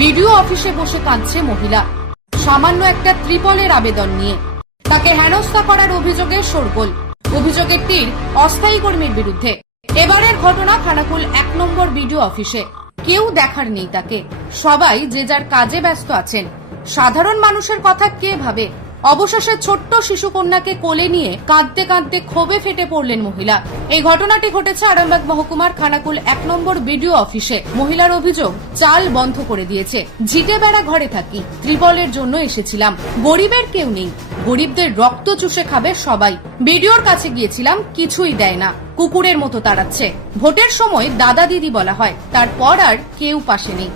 BDO অফিসে বসে কাঁদছে মহিলা সামান্য একটা ত্রিপলের আবেদন নিয়ে। তাকে হেনস্থা করার অভিযোগে শোরগোল, অভিযোগের তীর অস্থায়ী কর্মীর বিরুদ্ধে। এবারের ঘটনা খানাকুল 1 নম্বর বিডিও অফিসে। কেউ দেখার নেই তাকে, সবাই যে যার কাজে ব্যস্ত আছেন। সাধারণ মানুষের কথা কে ভাবে? অবশেষে ছোট্ট শিশুকন্যাকে কোলে নিয়ে কাঁদতে কাঁদতে ক্ষোভে ফেটে পড়লেন মহিলা। এই ঘটনাটি ঘটেছে আরামবাগ মহকুমার খানাকুল 1 নম্বর বিডিও অফিসে। মহিলার অভিযোগ, চাল বন্ধ করে দিয়েছে, ঝিটে বেড়া ঘরে থাকি, ত্রিপলের জন্য এসেছিলাম, গরিবের কেউ নেই, গরিবদের রক্ত চুষে খাবে সবাই। বিডিওর কাছে গিয়েছিলাম, কিছুই দেয় না, কুকুরের মতো তাড়াচ্ছে। ভোটের সময় দাদা দিদি বলা হয়, তারপর আর কেউ পাশে নেই।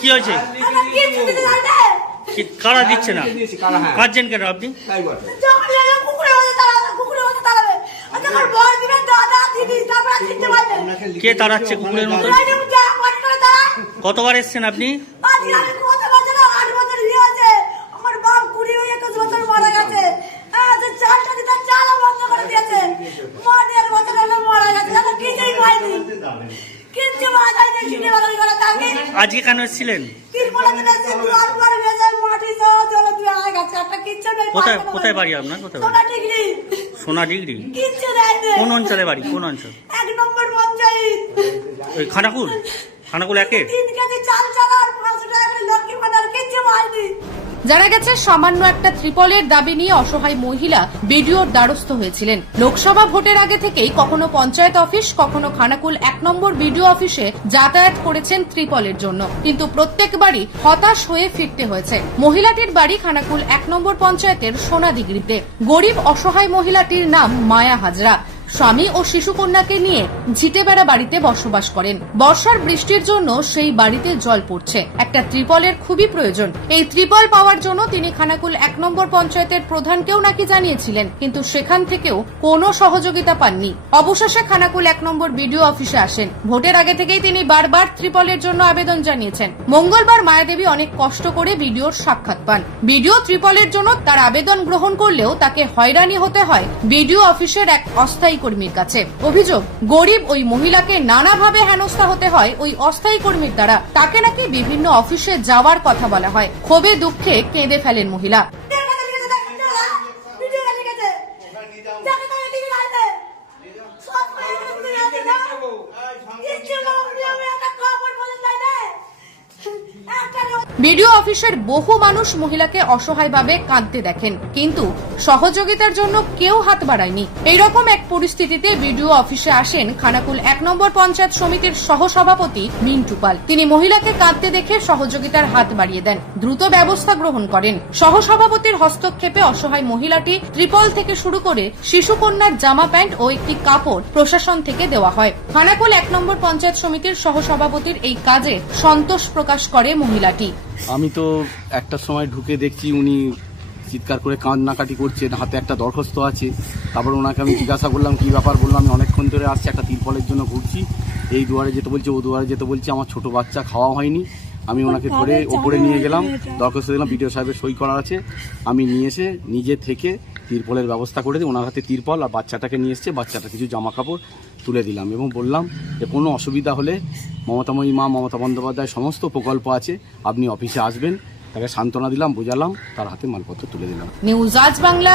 কি হয়েছে কারা দিচ্ছে না? কাঁদছেন কেন আপনি? কে তাড়াচ্ছে কুকুরের মতো? কতবার এসছেন আপনি? আজকে কেন এসেছিলেন? কোথায় বাড়ি আপনার? কোথায়? সোনা ডিগ্রি। কোন অঞ্চলে বাড়ি? কোন অঞ্চল? 1 নম্বর পঞ্চায়েত। ওই খানাকুল 1-এ। জানা গেছে সামান্য একটা ত্রিপলের দাবি নিয়ে অসহায় মহিলা বিডিওর দ্বারস্থ হয়েছিলেন। লোকসভা ভোটের আগে থেকেই কখনো পঞ্চায়েত অফিস, কখনো খানাকুল 1 নম্বর বিডিও অফিসে যাতায়াত করেছেন ত্রিপলের জন্য, কিন্তু প্রত্যেকবারই হতাশ হয়ে ফিরতে হয়েছে। মহিলাটির বাড়ি খানাকুল 1 নম্বর পঞ্চায়েতের সোনাদিগড়িতে। গরিব অসহায় মহিলাটির নাম মায়া হাজরা। স্বামী ও শিশুকন্যাকে নিয়ে ঝিটেবেড়া বাড়িতে বসবাস করেন। বর্ষার বৃষ্টির জন্য সেই বাড়িতে জল পড়ছে। একটা ত্রিপলের খুবই প্রয়োজন। এই ত্রিপল পাওয়ার জন্য তিনি খানাকুল 1 নম্বর পঞ্চায়েতের প্রধানকেও নাকি জানিয়েছিলেন, কিন্তু সেখান থেকেও কোনো সহযোগিতা পাননি। অবশেষে খানাকুল 1 নম্বর বিডিও অফিসে আসেন। ভোটের আগে থেকেই তিনি বারবার ত্রিপলের জন্য আবেদন জানিয়েছেন। মঙ্গলবার মায়াদেবী অনেক কষ্ট করে বিডিওর সাক্ষাৎ পান। বিডিও ত্রিপলের জন্য তার আবেদন গ্রহণ করলেও তাকে হয়রানি হতে হয় বিডিও অফিসের এক অস্থায়ী কর্মীর কাছে। অভিযোগ, গরিব ওই মহিলাকে নানাভাবে হেনস্থা হতে হয় ওই অস্থায়ী কর্মীর দ্বারা। তাকে নাকি বিভিন্ন অফিসে যাওয়ার কথা বলা হয়। ক্ষোভে দুঃখে কেঁদে ফেলেন মহিলা। বিডিও অফিসের বহু মানুষ মহিলাকে অসহায়ভাবে কাঁদতে দেখেন, কিন্তু সহযোগিতার জন্য কেউ হাত বাড়ায়নি। এইরকম এক পরিস্থিতিতে বিডিও অফিসে আসেন খানাকুল 1 নম্বর পঞ্চায়েত সমিতির সহসভাপতি মিন্টু পাল। তিনি মহিলাকে কাঁদতে দেখে সহযোগিতার হাত বাড়িয়ে দেন, দ্রুত ব্যবস্থা গ্রহণ করেন। সহসভাপতির হস্তক্ষেপে অসহায় মহিলাটি ত্রিপল থেকে শুরু করে শিশুকন্যার জামা প্যান্ট ও একটি কাপড় প্রশাসন থেকে দেওয়া হয়। খানাকুল 1 নম্বর পঞ্চায়েত সমিতির সহসভাপতির এই কাজে সন্তোষ প্রকাশ করে মহিলাটি। আমি তো একটার সময় ঢুকে দেখছি উনি চিৎকার করে কান্নাকাটি করছেন, হাতে একটা দরখাস্ত আছে। তারপর ওনাকে আমি জিজ্ঞাসা করলাম কি ব্যাপার, বললাম আমি অনেকক্ষণ ধরে আসছি, একটা তিরপলের জন্য ঘুরছি, এই দুয়ারে যেতে বলছি ও দুয়ারে যেতে বলছি, আমার ছোট বাচ্চা খাওয়া হয়নি। আমি ওনাকে ধরে ওপরে নিয়ে গেলাম, দরখাস্ত দিলাম, বিডিও সাহেবের সই করা আছে। আমি নিয়ে এসে নিজে থেকে তিরপলের ব্যবস্থা করে দিই। ওনার হাতে তিরপল আর বাচ্চাটাকে নিয়ে এসছে, বাচ্চাটা কিছু জামা কাপড় তুলে দিলাম এবং বললাম যে কোনো অসুবিধা হলে মমতাময়ী মা মমতা বন্দ্যোপাধ্যায় সমস্ত প্রকল্প আছে, আপনি অফিসে আসবেন। তাকে সান্ত্বনা দিলাম, বোঝালাম, তার হাতে মালপত্র তুলে দিলাম। নিউজ আজ বাংলা।